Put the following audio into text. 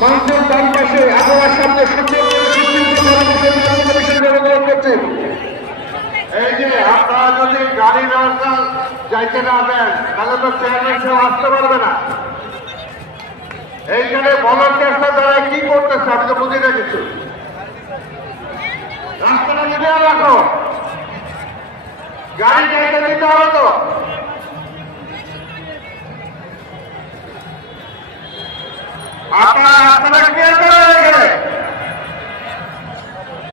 মানুষের ডান পাশে আবহাওয়ার সামনে এই যে আপনারা যদি গাড়ি ব্যবস্থা যাইতে না দেন তাহলে তো চেয়ারম্যান সব আসতে পারবে না। এইখানে ভলান্টিয়াররা তারা কি করতেছে আমি তো বুঝি না কিছু। রাস্তাটা মিলিয়ে রাখো, গাড়ি যাইতে দিতে হবে তো। আপনারা রাস্তাটা ক্লিয়ার